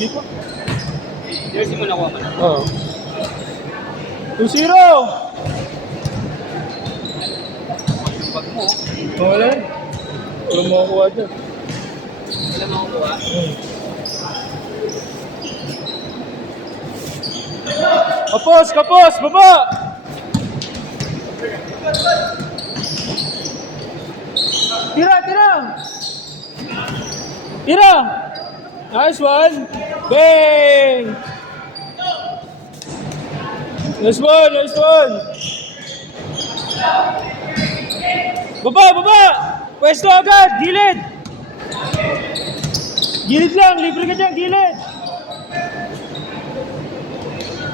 Hindi pa. Jersey mo nakuha mo na. Oo. 2-0! Yung bag mo. Wala yan. Wala mo makukuha dyan. Wala mo kukuha. Kapos! Kapos! Baba! Tira! Tira! Tira! Nice one! Bang! Nice one! Nice one! Baba! Baba! Pwesto agad! Gilid! Gilid lang! Libre ka dyan! Gilid!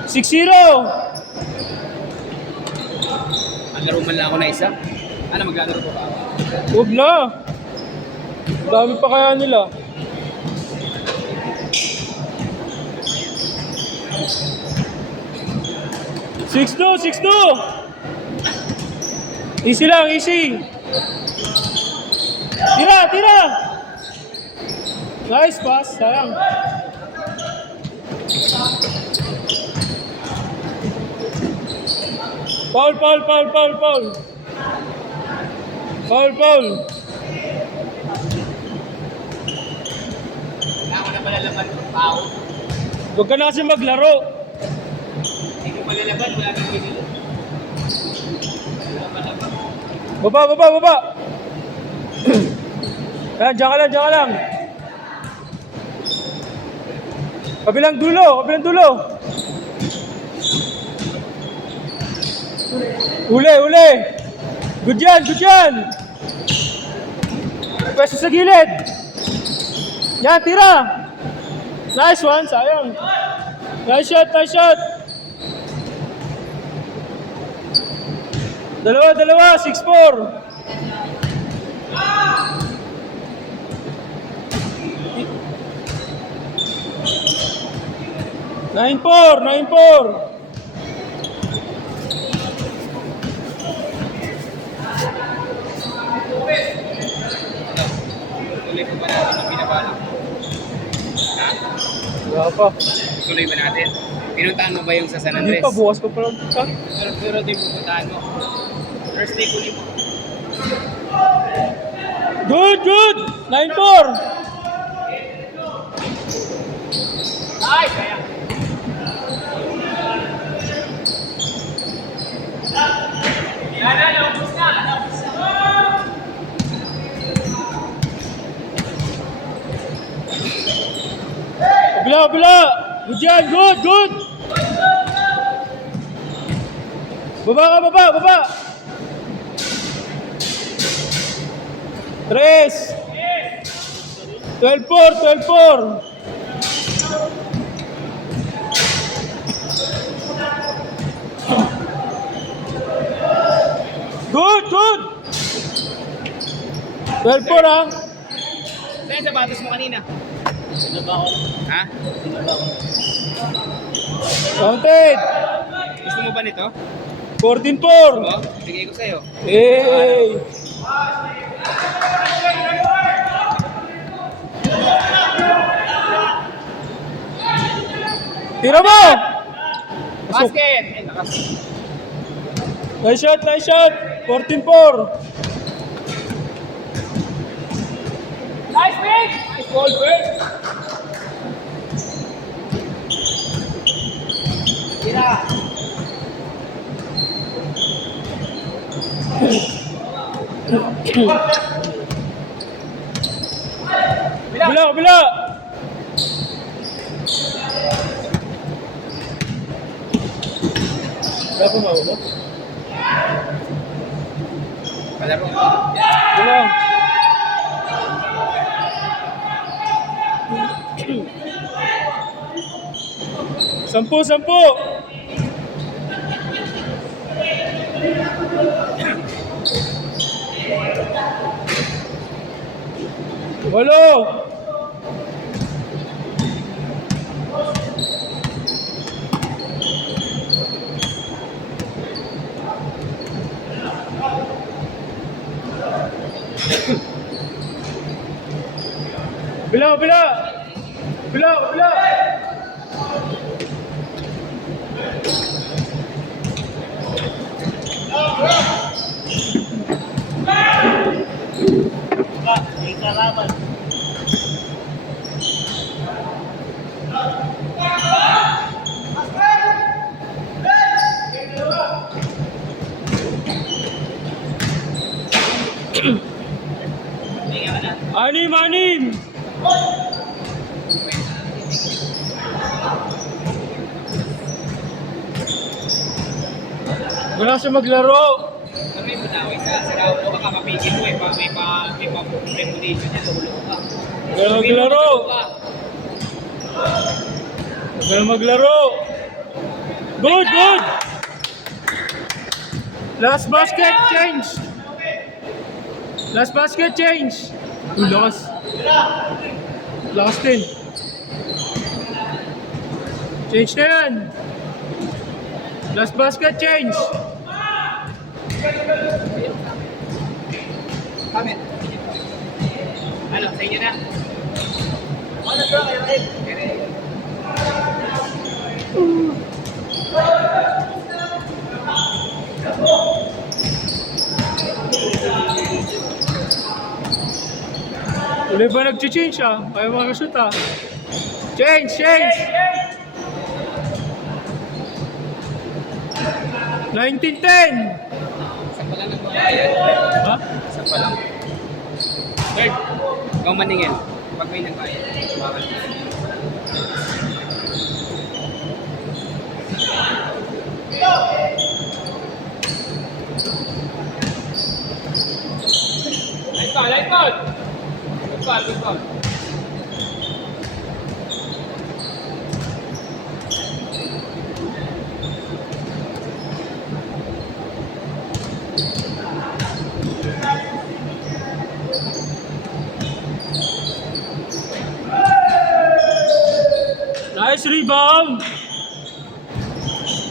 6-0! Maglaro man lang ako na isa. Ano, maglalaro pa ba ako? Huwag na! Dami pa kaya nila. Six two! Easy lang, easy! Tira! Tira! Nice pass, sayang. Foul! Kaya ako na malalaban ng tao. Huwag ka na kasi maglaro. Hindi ko malalaban, wala nang gigil. Baba! Yan, diyan ka lang. Kabilang dulo. Uli. Good yan. Pwesto sa gilid. Yan, tira. Nice one, sayang. Nice shot. Dalawa, 6-4. Nine four. Tuloy ko ba natin ang binabalak? Ha? Wala pa. Tuloy ba natin? Pinuntahan mo ba yung sa San Hindi Andres? pa, bukas ko pa lang. Pero di pupuntahan mo. First day ko mo. Good! 9-4. Ay, kaya. Bila. Good yan, good. Baba. 3. 12-4. Good. 12-4 ha. Saan yung sapatos mo kanina? Ha? Counted. Gusto mo ba nito? 14-4. Oo, bigay ko sa'yo. Hey. Tira mo! Basket! Ay, nakas. Nice shot. 14-4. Nice pick! Nice ball, first. Tira. Bila. Wala pa maulo? Palaro. Bila. Sampu. Walo. Bila. Anim, anim! Wala siya maglaro. Kami mo na, sa raulo ka kapapigil mo, may pa-regulation niya, tulog ka. Wala maglaro. Wala maglaro. Good, good! Last basket, change! Last basket, change! Lakas. Lakas din. Change na yan. Last basket, change! Kami. Ano, sa inyo na? Ano ba, kaya Ulit ba nag-change ah? Kaya makashoot ah. Change, change! 19-10! Isa pa lang nagbabayad. Ha? Isa pa lang. Third, ikaw maningin. Pag may nagbayad, bakal. Nice ball, nice ball! Good ball, good ball. Nice rebound!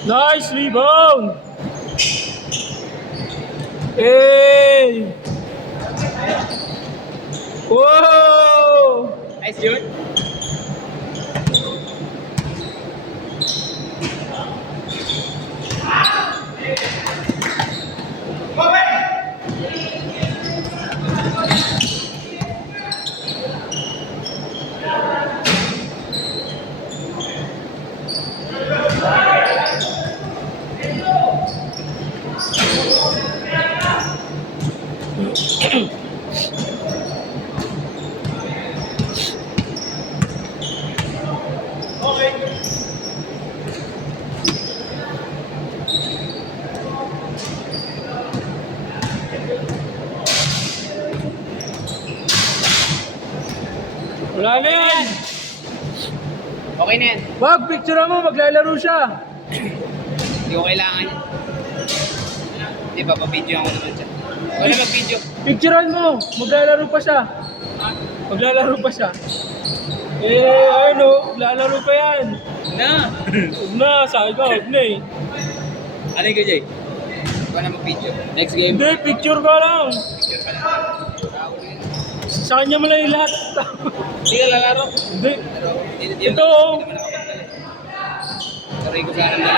Nice rebound! Hey! Whoa! Nice, Jun. Wala na yan! Okay na yan. Wag, picture mo, maglalaro siya! Hindi ko kailangan yan. Hindi ba, pa-video ako naman siya. Wala mag-video. Picturean mo, maglalaro pa siya. Maglalaro pa siya. Eh, ano, maglalaro pa yan. Na! Huwag na, sabi ko, huwag na eh. Ano yung Jay? Wala mag-video. Next game. Hindi, picture ka lang. Picture ka lang. Sa kanya mo lang yung lahat. Hindi ka lalaro. Hindi. Hindi Ito. naman nakapagdala. Saray ko sana na.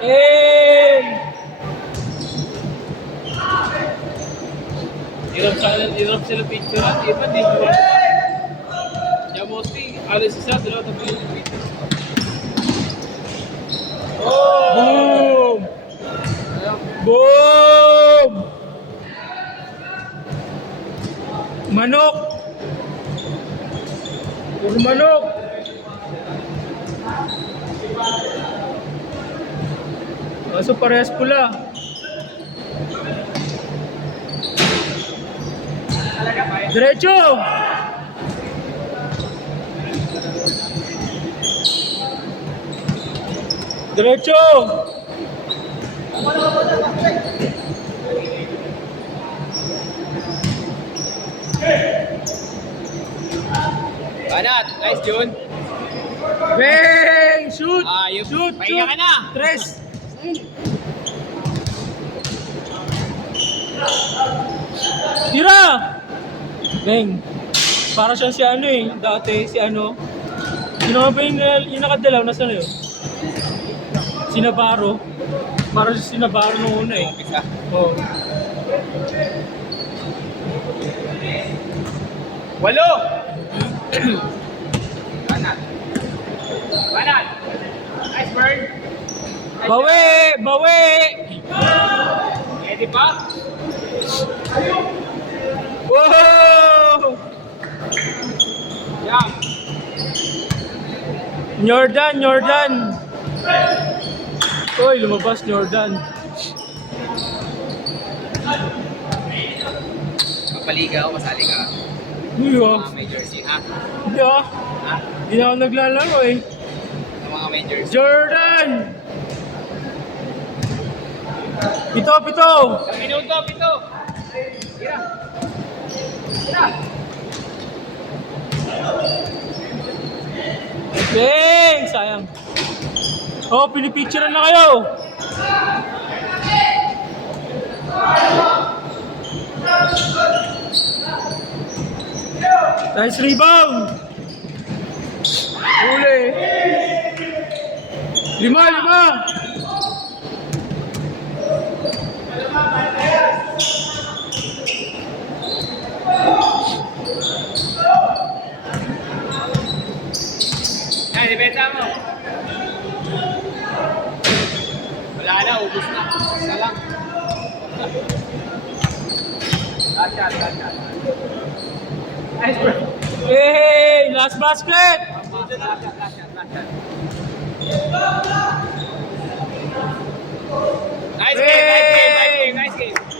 Eh! Hirap sila picture. Iba, di ba? Kaya mostly, alis isa, dalawa tabi yung picture. Boom! Boom! Manok! Puro manok! Kaso parehas pula. Diretso! Diretso! Banat! Nice, Jun! Bang! Shoot! Ayos. Shoot! Pahinga Shoot! ka na. Tres! Tira! Bang! Para siyang si ano eh. Dati si ano. Sino nga ba yung nakadalaw? Nasaan na yun? Si Navarro. Para sa sinabaro nung una eh. Isa. Oh. 8! Banat. Banat. Nice burn. Bawi! Bawi! Ready pa? Wow! Yan. Jordan! Jordan! Uy, lumabas Jordan. Kapaligaw, kasali ka. Uy, oh. Mga may jersey, ha? Hindi ah. Ha? Hindi na ako naglalaro eh. Ang mga may jersey. Jordan! Pito, pito! Isang minuto, pito. Tira. Tira. Bang! Sayang. Oh, pinipicturean na kayo. Nice rebound. Uli. 5. Ay, dibeta mo. Wala na, ubus na. Isa lang. Last shot, last shot. Nice bro. Hey, last basket. Last shot, last shot, last shot. Nice game, nice game, nice game, nice game.